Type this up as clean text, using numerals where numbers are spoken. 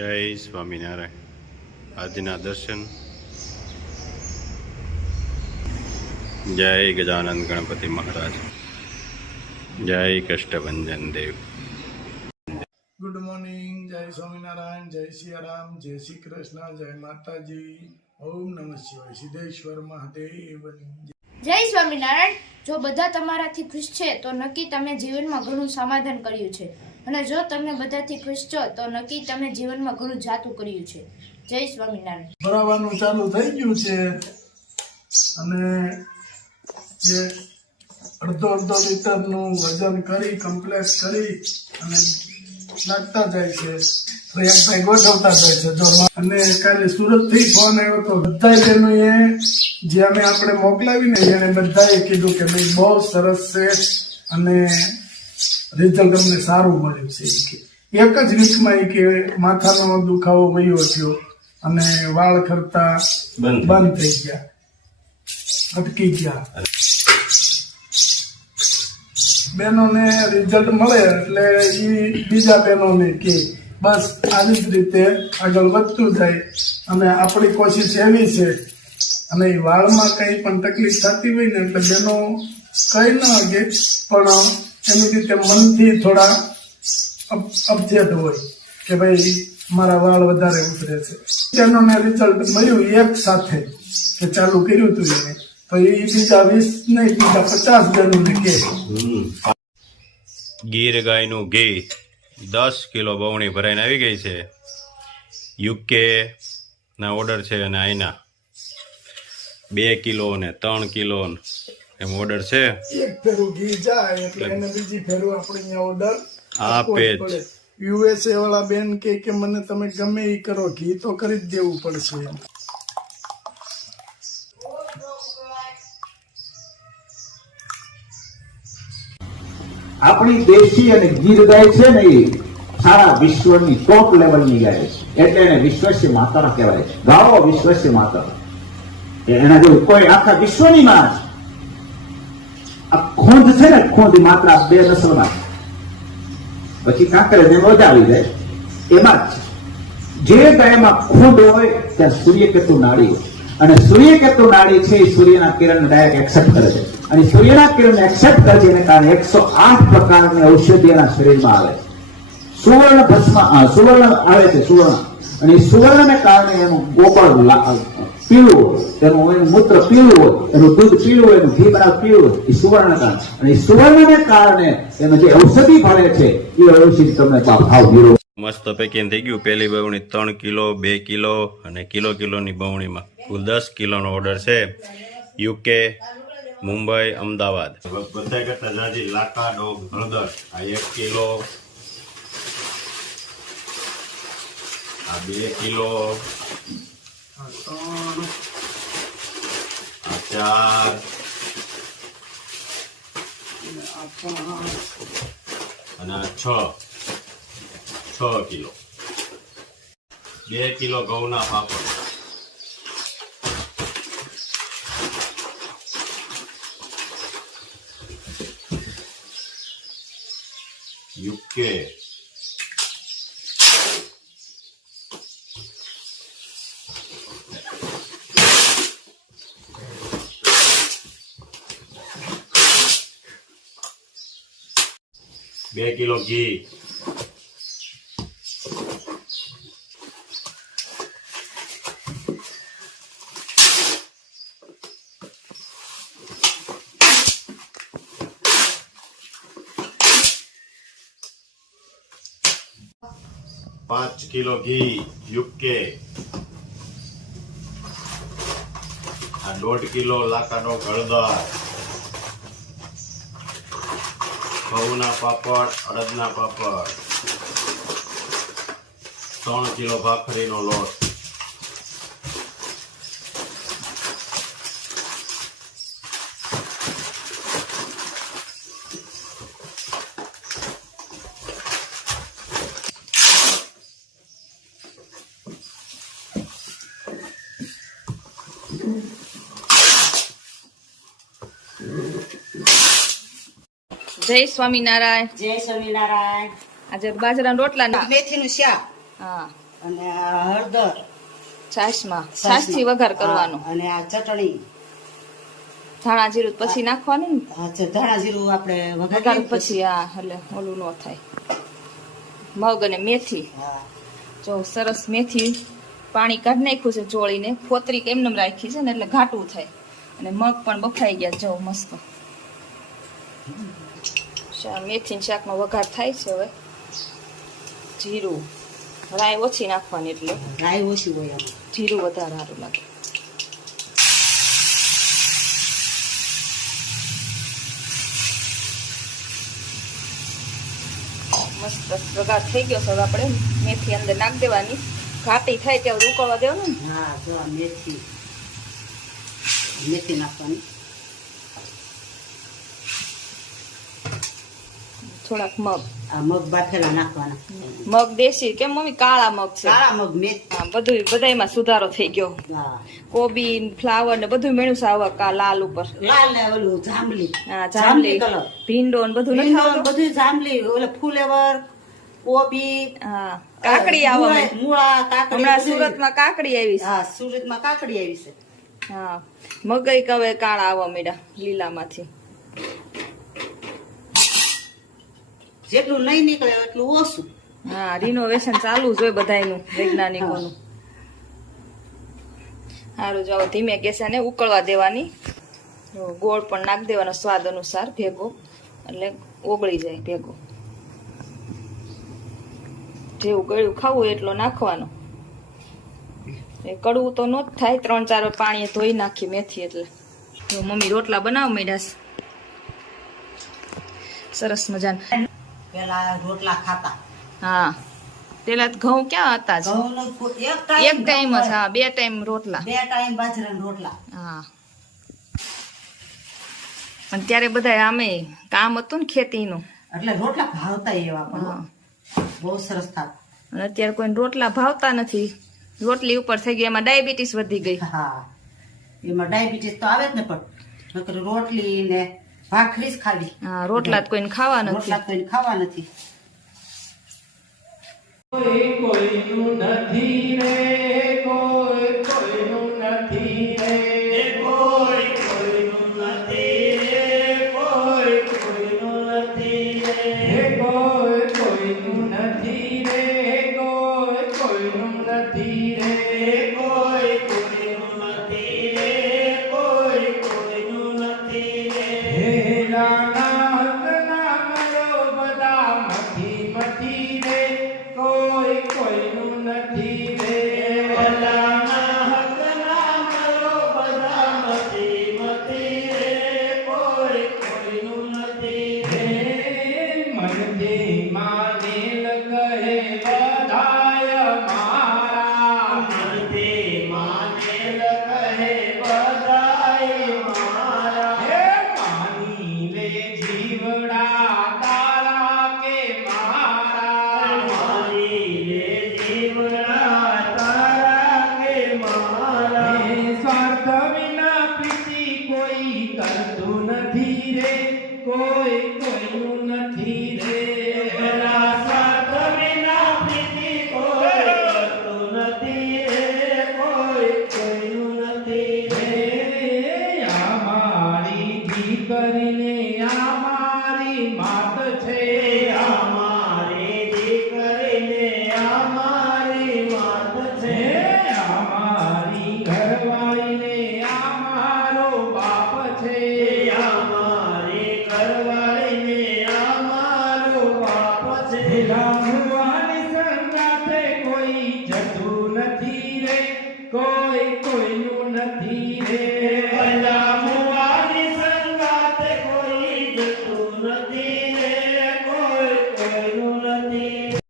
જય સ્વામિનારાયણ. આજના દર્શન. જય ગજાનંદ ગણપતિ મહારાજ. જય કષ્ટભંજન દેવ. Good morning. જય સ્વામિનારાયણ, જય સિયારામ, જય શ્રી કૃષ્ણ, જય માતાજી. ઓમ નમઃ શિવાય. સિદ્ધેશ્વર મહાદેવની જય સ્વામિનારાયણ. જો બધા તમારાથી ખુશ છે તો નક્કી તમે જીવનમાં ઘણું સમાધાન કર્યું છે, અને જો તમે બધાથી ખુશ છો તો નક્કી તમે જીવનમાં ઘણું જાતું કર્યું છે. જય સ્વામિનારાયણ. ભરાવાનું ચાલુ થઈ ગયું છે અને જે અડધો લીટરનું વજન કરી કમ્પ્લેટ કરી અને નાખતા જાય છે. પ્રયાગભાઈ ગોઠવતા જાય છે. જો અને કાલે સુરત થી ફોન આવ્યો તો બધા બહેનોએ જે અમે આપણે મોકલાવીને એને બધાએ કીધું કે ભાઈ બહુ સરસ છે અને રિઝલ્ટ અમને સારું મળ્યું છે. એક જ વીકમાં કે માથાનો દુખાવો વયો થયો અને વાળ ખરતા બંધ થઈ ગયા, અટકી ગયા. બહેનોને રિઝલ્ટ મળે એટલે એ બીજા બહેનોને કે બસ આવી જ રીતે આગળ વધતું જાય. અને આપણી કોશિશ એવી છે, અને એ વાળમાં કંઈ પણ તકલીફ થતી હોય ને એટલે બહેનો કઈ ન લાગે પણ એની રીતે મનથી થોડા અપસેટ હોય કે ભાઈ મારા વાળ વધારે ઉતરે છે. બહેનોને રિઝલ્ટ મળ્યું એક સાથે કે ચાલુ કર્યું હતું એને, તો એ બીજા 20 નહીં બીજા 50 બહેનોને કે ગીર ગાયનું ઘી 10 કિલો બવણી ભરાઈને આવી ગઈ છે. યુકે ના ઓર્ડર છે અને અહીંના 2 કિલો ને 3 કિલો એમ ઓર્ડર છે. એક ફેરું ઘી જાય એટલે એને બીજી ફેરું આપણે અહીંયા ઓર્ડર આપે જ. યુએસએ વાળા બેન કે મને તમે ગમે એ કરો, ઘી તો કરી જ દેવું પડશે. આપણી દેશી અને ગીર ગાય છે ને એ સારા વિશ્વની ટોપ લેવલની ગાય છે, એટલે એને વિશ્વસ્ય માતા કહેવાય છે. ગાવો વિશ્વસ્ય માતા, એના જેવું કોઈ આખા વિશ્વની માં છે. આ ખોંદ છે ને, ખોંદ માત્ર 2 નસલમાં, પછી કાંકરે ને આવી જાય એમાં જ જે ગાયમાં ખોંદ હોય ત્યાં સૂર્યકેતુ નાડી હોય, અને સૂર્યકેતુ નાડી છે એ સૂર્યના કિરણ ડાયરેક્ટ એક્સેપ્ટ કરે છે, અને સૂર્યના કિરણ એક્સેપ્ટ કરે છે એને કારણે 108 પ્રકારની ઔષધિ એના શરીરમાં આવે છે. સુવર્ણ ભસ્મ સુવર્ણ આવે છે, સુવર્ણ, અને સુવર્ણને કારણે એનું ગોળ પીળું હોય, એનું મૂત્ર પીળું હોય, એનું દૂધ પીળું હોય, એનું ઘી બનાવ પીળું હોય, એ સુવર્ણ કારણે, અને સુવર્ણને કારણે એનું જે ઔષધિ ભળે છે એ ઔષધિ તમને ભાવ ધીરો. મસ્ત પેકિંગ થઈ ગયું. પહેલી બવણી 3 કિલો, 2 કિલો અને કિલોની બવણીમાં કુલ 10 કિલોનો ઓર્ડર છે. યુકે, મુંબઈ, અમદાવાદ. બધા કરતા જાજી લાકા ડોગ હળદર આ 1 કિલો, આ 2 કિલો, આ 4 અને આ 6 કિલો. 2 કિલો ઘઉંના પાપડ, યુકે, બે કિલો ઘી, પાંચ કિલો ઘી યુકે, આ 1.5 કિલો લાકાનો હળદર, ઘઉંના પાપડ, અડદના પાપડ, 3 કિલો ભાખરીનો લોટ, જય સ્વામિનારાયણ. જય સ્વામિનારાયણ. આજે બાજરાના રોટલા મેથીનું શાક. હા, અને આ હળદર છાશથી વઘાર કરવાનો. હા, અને આ ચટણી ધાણા જીરું પછી નાખવાનું ને આ ધાણા જીરું આપણે વઘાર વઘારીએ પછી. હા, એટલે ઓલું ન થાય. મગ અને મેથી, હા જો સરસ મેથી પાણી કાઢી નાખ્યું છે ચોળીને, ફોતરી કેમ નમ રાખી છે ને એટલે ઘાટું થાય. અને મગ પણ બફાઈ ગયા જો મસ્ત. મેથી શાકનો વઘાર થાય છે. હવે જીરું, રાઈ ઓછી નાખવાની એટલે રાઈ ઓછી હોય આમાં. જીરું વધારે સારું લાગે. મસ્ત વઘાર થઈ ગયો છે. હવે આપણે મેથી અંદર નાખી દેવાની. ઘાટી થાય ત્યાં ઉકળવા દેવાનું ને. હા જો આ મેથી નાખવાની. થોડાક મગ, આ મગ બાફેલા નાખવાના. મગ દેશી કેમ મમ્મી? કાળા મગ છે. કાળા મગ મેથી. હા, બધું બધાયમાં સુધારો થઈ ગયો. હા કોબી, ફ્લાવર ને બધું મેળ્યું છે આવા કા લાલ ઉપર. લાલ ને ઓલું જાંબલી. હા, જાંબલી કલર. ભીંડો ને બધું નથી ભીંડો આવતું? બધું જાંબલી, ઓલે ફુલેવર, કોબી, હા, કાકડી આવે. મૂળા, કાકડી હમણાં બધું. સુરતમાં કાકડી આવી છે. હા સુરતમાં કાકડી આવી છે. હા, મગઈ કવે કાળા આવવા માંડ્યા લીલામાંથી. જેટલું નહીં નીકળે એટલું ઓછું. હા, રિનોવેશન ચાલુ જ હોય બધાયનું, વૈજ્ઞાનિકોનું. સારું, જાઓ ધીમે ગેસે ને ઉકળવા દેવાની. ગોળ પણ નાખી દેવાનો સ્વાદ અનુસાર ભેગો, એટલે ઓગળી જાય ભેગો. જેવું ગળ્યું ખાવું એટલો નાખવાનો. એ કડવું તો ન જ થાય. 3-4 વાર પાણીએ ધોઈ નાખી મેથી. એટલે જો મમ્મી રોટલા બનાવ માંડ્યા છે સરસ મજાના. પેલા રોટલા ખાતા. હા, પેલા તો ઘઉં ક્યાં હતા જ. ઘઉંનો એક ટાઈમ જ. હા, 2 ટાઈમ રોટલા. 2 ટાઈમ બાજરાના રોટલા. હા, અને ત્યારે બધા આમે કામ હતું ને ખેતીનું, એટલે રોટલા ભાવતા એવા પણ હા. બહુ સરસ થતા. અને અત્યારે કોઈને રોટલા ભાવતા નથી. રોટલી ઉપર થઈ ગઈ, એમાં ડાયાબિટીસ વધી ગઈ. હા એમાં ડાયાબિટીસ તો આવે જ ને, પણ નકર રોટલી ને ભાખરી જ ખાવી. હા, રોટલા જ કોઈને ખાવા નથી. રોટલા કોઈને ખાવા નથી. કોઈનું નથી રે, કોઈનું નથી રે, કોઈનું નથી રે, કોઈનું નથી રે, કોઈનું નથી રે, કોઈનું નથી રે, કોઈનું નથી રે, કોઈનું નથી રે. હે નાના હકના મળો બધા મથી રે, કોઈનું નથી રે. ભલાના હકના મળો બધા મથી રે, કોઈનું નથી રે. મનથી માનેલ કહે બધાય મારા, મનથી માનેલ કહે બધાય મારા. હે માની લે જીવડા તારા કે મારા, માની લે જીવડા તારા કે મારા. હે સ્વાર્થ વિના પ્રીતિ કોઈ કરતું નથી રે, કોઈનું નથી રે. ભલા સ્વાર્થ વિના પ્રીતિ કોઈ કરતું નથી રે, કોઈનું નથી રે. આ મારી દીકરીને આ મારી માત છે, આ મારી દીકરીને આ મારી માત છે. આ મારી ઘરવાળીને આ મારો બાપ છે, આ મારી ઘરવાળીને આ મારો બાપ છે. લાભવાની સંગાથે કોઈ જતું નથી રે, કોઈનું નથી રે.